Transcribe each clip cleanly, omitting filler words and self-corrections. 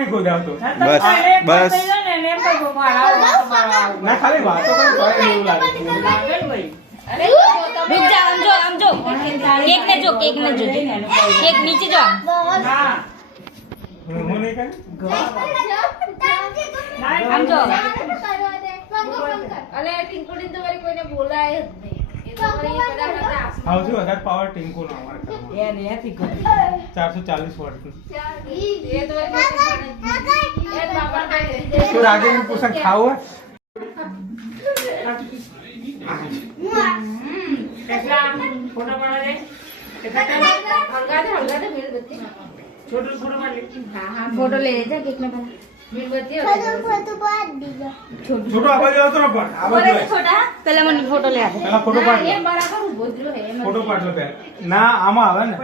નહીં ગોદાવતો. બસ બસ ના ખાલી વાતો કરી તો એવું લાગે. रुक जा हम जो केक ने जो केक नीचे जो હું નહીં કરે. हम जो અલે ટિંકુડી તો વળી કોઈને બોલાય જ નહીં. એ તો વળી બધા સૌથી વધારે પાવર ટીંકુ નો અમારે ઘરમાં. 440 વોટ. એ તો વળી એ બાબા ખાઈ તો રાગેની પોષણ ખાવું હલગાતે મીણબત્તી फोटो ले लेते केक में बना મીણબત્તી છોટો આ બાજુ આવતો ને પણ આ બાજુ આય. छोटा पहले मन फोटो ले आते પેલા ફોટો પાડ લે. એ બરાબર ઉભો જ રહ્યો હે. ફોટો પાડ લે પહેલા. ના આમાં આવે ને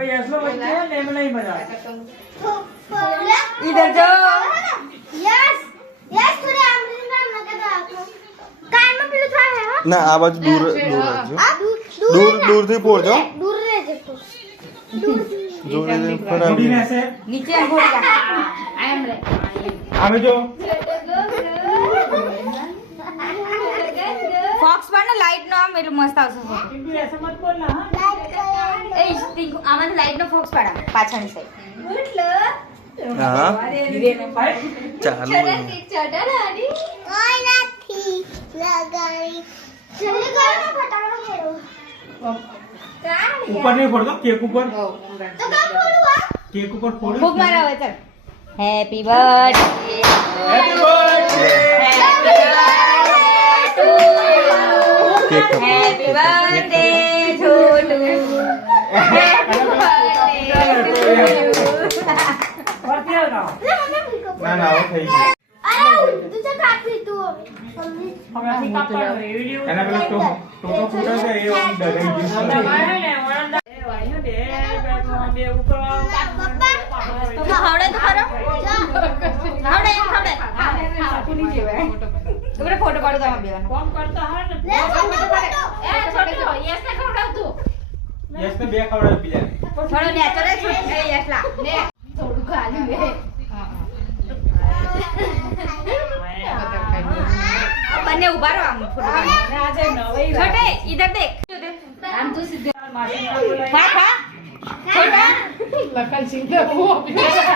इधर जो ના આ બાજુ દૂર દૂર રાખજો. દૂર થી પોરજો. જોડે જોડીને હશે. नीचे अंगूठा આઈ એમ રે આમે જો फॉक्स पर ना लाइट नो मेरे मस्त आवसे ए स्टिक आवाज लाइट नो फॉक्स पड़ा पाछानी साइड હા ચાલુ ઉપર નહીં ફોડતો કેક ઉપર. કેક ઉપર ફોડ. खूब मारा हुआ चल happy birthday happy birthday. Cake happy birthday Chhotu happy birthday ના ના આવું થઈ ગયું. એના પેલા ટોટો ફૂટે છે એ આમ ડગાઈ ગયું છે. तो खावड़े तो करो खावड़े तुम्हारे फोटो पाड़ो तो बेवन એ છોટો યસ ને ખવડાવ તું યસ ને બે ખવડાવી બીજાને. छोड़ो ने चले ए यसला લે થોડું ખાલી લે अब बन्ने उभा रहो हम फोटो छोटे इधर देख આમ તું સીધે खा खा छोटा લખન સીધે હું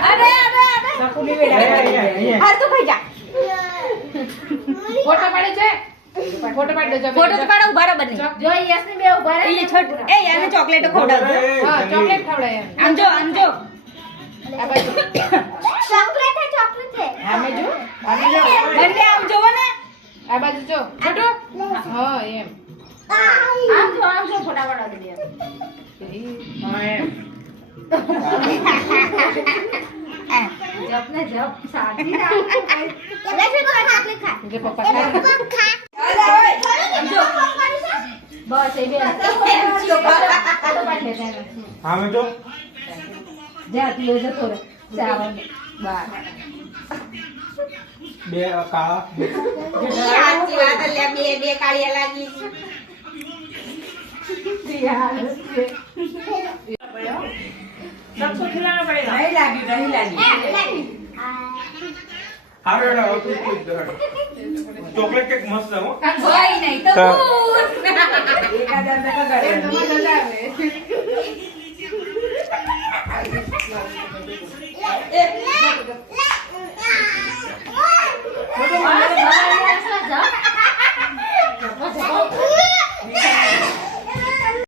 अरे અહીંયા. हर तू खाई जा ફોટો પાડે છે ફોટો પાડી દેજો फोटो तो पाड़ो उभा रहो बन्ने જો યસ ને બે ઉભા રહે ये छोट ए याने चॉकलेट खवड़ा અરે, હા જલ્દી. ચોકલેટ ખવડાય आम जो આ બાજુ આમે જો बन्ने आम जो ने આ બાજુ જો છોટો હા એમ આમ જો ફોટા પાડવા દે હા એમ જપ ને જપ સાથી જે પપ્પા ખાય आम जो બસ એ બે ફોટો પાડી લેતા એમ આમે જો જા તું જતો રે ચાવન બાર બે કાળા. साची बात ले बे कालिया लागी सबको खिलाना पड़ेगा नहीं लागी હારો એડા હોતું જ ધરાડો. ચોકલેટ કેક મસ્ત છે હો. कोई नहीं तो हाँ। भूत एक आधा का करे મજા આવે